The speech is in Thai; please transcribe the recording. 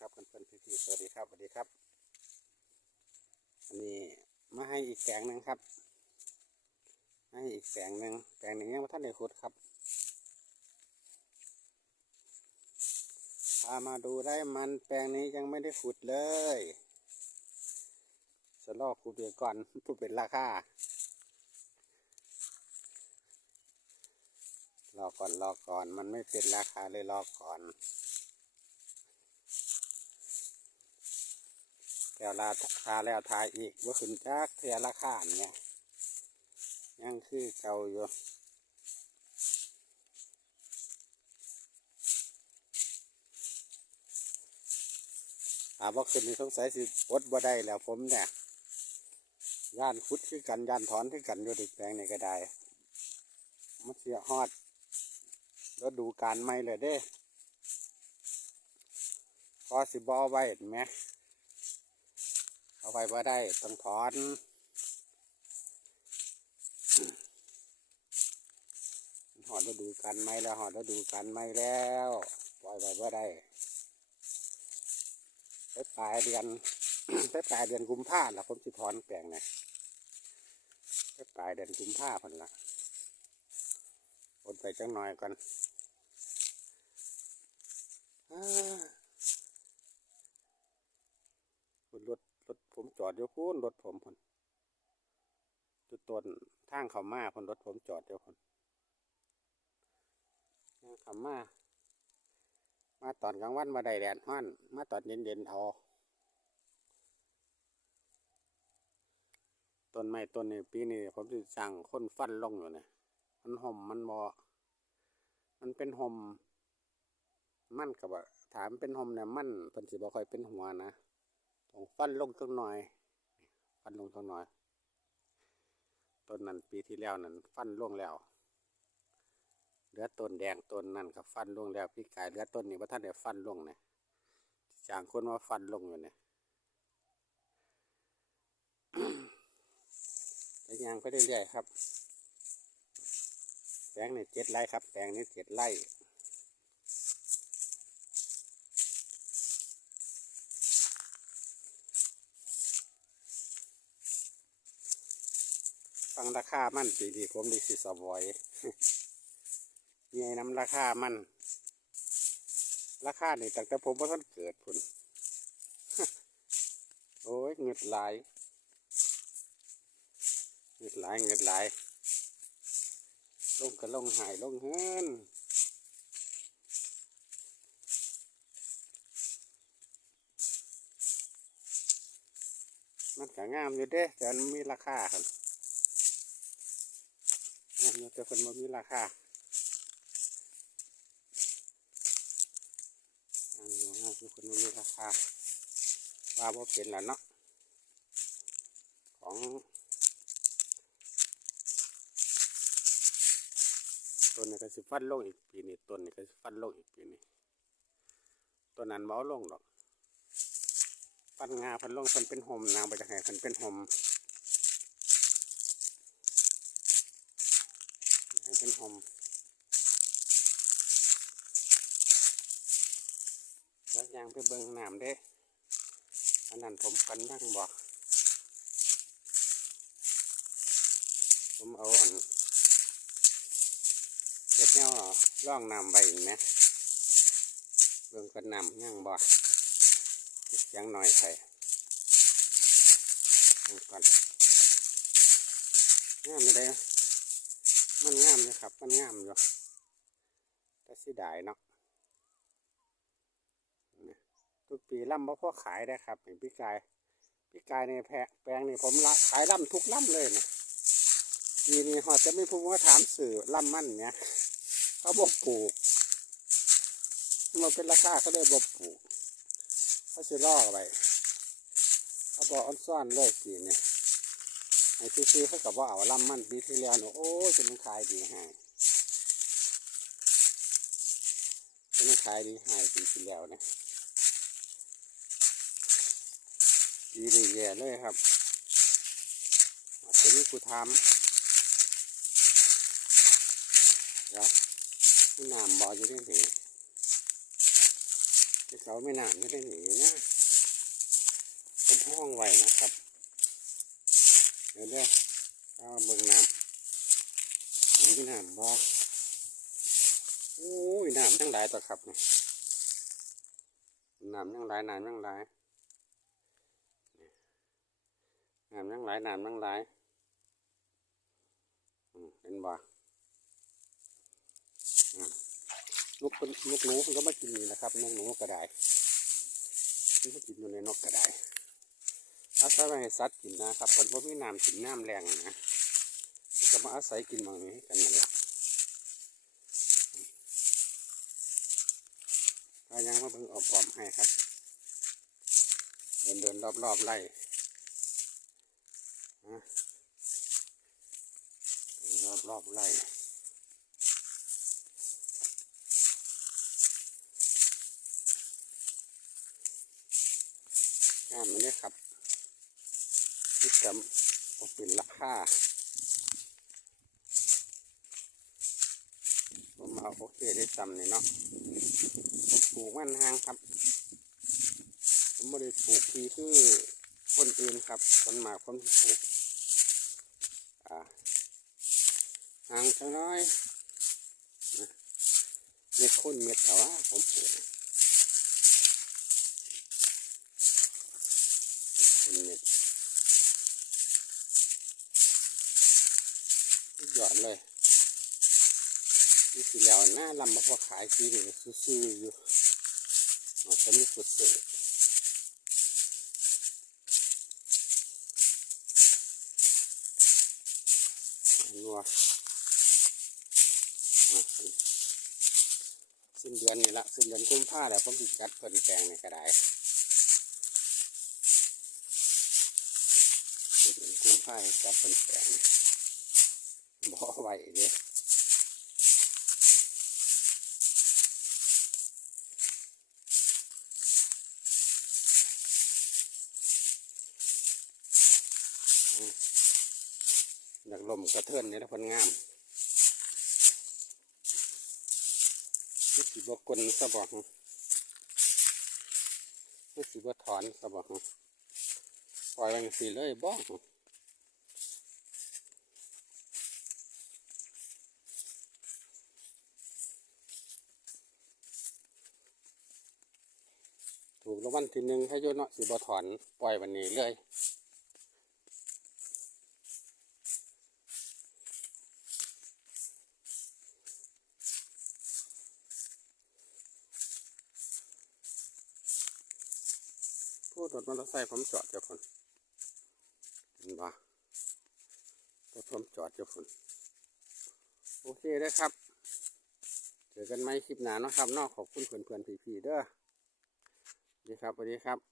ครับเพื่อนๆพี่ๆสวัสดีครับสวัสดีครับอันนี้มาให้อีกแปลงหนึ่งครับให้อีกแปลงหนึ่งแปลงหนึ่งยังไม่ท่านได้ขุดครับพามาดูได้มันแปลงนี้ยังไม่ได้ขุดเลยจะลอกขุดเดียก่อนพูดเป็นราคารอก่อนรอก่อนมันไม่เป็นราคาเลยรอก่อน แล้วลาทาแล้วทายอีกว่าขึ้นจากเทียราคาเนี่ยยังคือเก่าอยู่ถามว่าขึ้นมีสงสัยสิอดบ่ได้แล้วผมเนี่ยย่านคุดคือกันย่านถอนคือกันอยู่ดิแปลงนี่ก็ไดมันเสียฮอดแล้วดูการไม่เลยเด้พอสิบอไว้เห็นไหม เอาไปว่าได้ต้องถอนหอดฤดูกันไหมแล้วหอดฤดูกันไหมแล้ว ปล่อยไปว่าได้ไปปลายเดือนไปปลายเดือนกุมภาพันธ์ละผมสิถอนแปลงเนี่ยไปปลายเดือนกุมภาพันธ์ละอดไปจังหน่อยก่อนอ่ารถ รถผมจอดอยู่พูนรถผมพนจุดต้นทางเขามาพนรถผมจอดอยู่พนทางเขามามาตอนกลางวันมาได้แดดฮ้อนมาตอนเย็นๆเอาต้นไม้ต้นนี้ปีนี้ผมจะสั่งคนฟันลงอยู่เนี่ยมันห่มมันบอมันเป็นห่มมันกับถามเป็นห่มเนี่ยมันเพิ่นสิบ่ค่อยเป็นหัวนะ ต้องฟันลงสักหน่อย ฟันลงสักหน่อย ต้นนั้นปีที่แล้วนั้นฟันล่วงแล้วเหลือต้นแดงต้นนั้นกับฟันล่วงแล้วพี่กายเหลือต้นนี้ว่าท่านได้ฟันล่วงเนี่ยจางคนว่าฟันลงอยู่เนี่ยไปยางไปเรื่อยๆครับแปลงนี่ยเจ็ดไร่ครับแปลงนี้เจ็ดไร่ ฟังราคามันปีนี้ผมดีสิสวอยมีไอ้น้ำราคามัน ราคานี่ตั้งแต่ผมว่าท่านเกิดพุ่นโอ้ยเงิดหลายเงิดหลายเงิดหลายลงกระลงหายลงเฮือนมันก็งามอยู่เด้แต่มันมีราคาครับ แต่คนบ่มีราคางามอยู่งามอยู่คนบ่มีราคาว่าบ่เป็นแล้วเนาะของต้นนี้ก็สิฟันลงอีกปีนี้ต้นนี้ก็สิฟันลงอีกปีนี้ต้นนั้นเอาลงดอกฟันงาเพันลงเพันเป็นหมนางไปจากไหนเพันเป็นหม ให้เป็นหมแล้วยางไปเบิ่งน้ำเด้อันนั้นผมฟันบ้างบ่ผมเอาอันเจ็ดแนวร่องน้ำใบนะเบิ่งกันน้ำยังบ่ยังหน่อยใส่เอาก่อนงามไม่ได้มันงามเลย ครับมันงามอยู่แต่เสิดายเนาะทุกปีล่ำบ่พ่อขายได้ครับอย่างพี่กายพี่กายในแพแปลงนี่ผมขายล่ำทุกล่ำเลยนะปีนี้หอดจะไม่พูดว่าถามสื่อล่ำมั่นเนี่ยเขาบอกปลูกมันเป็นราคาเขาเลยบอกปลูกเขาจะล่อไปเขาบอกอันซ่อนเลยปีนี้ ไอ้ซื้อเขากับว่าเอาลำมันปีที่แล้วเนี่ยโอ้ยจะมันขายดีใหายจะมันขายดีหายปีที่แล้วนี่ยปีนี้แย่เลยครับทีนี้กูทำเดี๋ยวนี่น้ำบ่ออยู่ที่ไหนที่เขาไม่นานไม่ได้หนีนะเป็นห้องไว้นะครับ เดี๋ยวเด้อเอาเบิ่งน้ำนี่น้ำบอกโอ้ยน้ำทั้งหลายตัวครับนี่น้ำทั้งหลายน้ำทั้งหลายน้ำทั้งหลายน้ำทั้งหลายอืมเห็นบ่นกเป็นนกหนูมันก็มากินนี่นะครับนกหนูก็ได้มันก็กินอยู่ในนกก็ได้ อาศัยไว้ให้สัตว์กินนะครับเพราะว่ามีน้ำกินน้ำแรงนะก็มาอาศัยกินบางนี้กันนั่นแหละถ้ายังมาเพิ่งออกปอมให้ครับ เดินเดินรอบๆไร่นะเดินรอบๆไร่งามมันเนี่ยครับ จำเอเป็นราคาผมเอาโอเคได้จำเลยเนาะผมปลูกมันห่างครับ ผมไม่ได้ปลูกทีคือคนอื่นครับคนมาคนปลูกอ่าห่างจังน้อยเม็ดข้นเม็ดแต่ว่าผมปลูกคนเน็ต ยอดเลยนี่คือแล้วหน้าลำมาพอขายซื้อเลยซื้ออยู่อาจจะมีสุดสุดนัวสิ้นเดือนนี่ละสิ้นเดือนกุมภาแล้วผมติดจัดเพิ่นแปลงในกระไดสิ้นเป็นกุ้งไผ่กับเป็นแสง บ่ไหวเลยอยากลมกระเทือนนี่ละเพนงามนี่สิบกลสะบอกนี่สิบถอนสะบอกปล่อยมันสีเลยบ้อง ถูกรางวัลที่หนึ่งให้โยนเนาะสิบถอนปล่อยวันนี้เลยพูดรถมอเตอร์ไซค์ผมจอดเจ้าคนเห็นปะรถผมจอดเจ้าคนโอเคได้ครับเจอกันไหมคลิปหน้าเนาะครับนอกขอบคุณเพื่อนๆพี่ๆเด้อ ดีครับสวัสดีครับ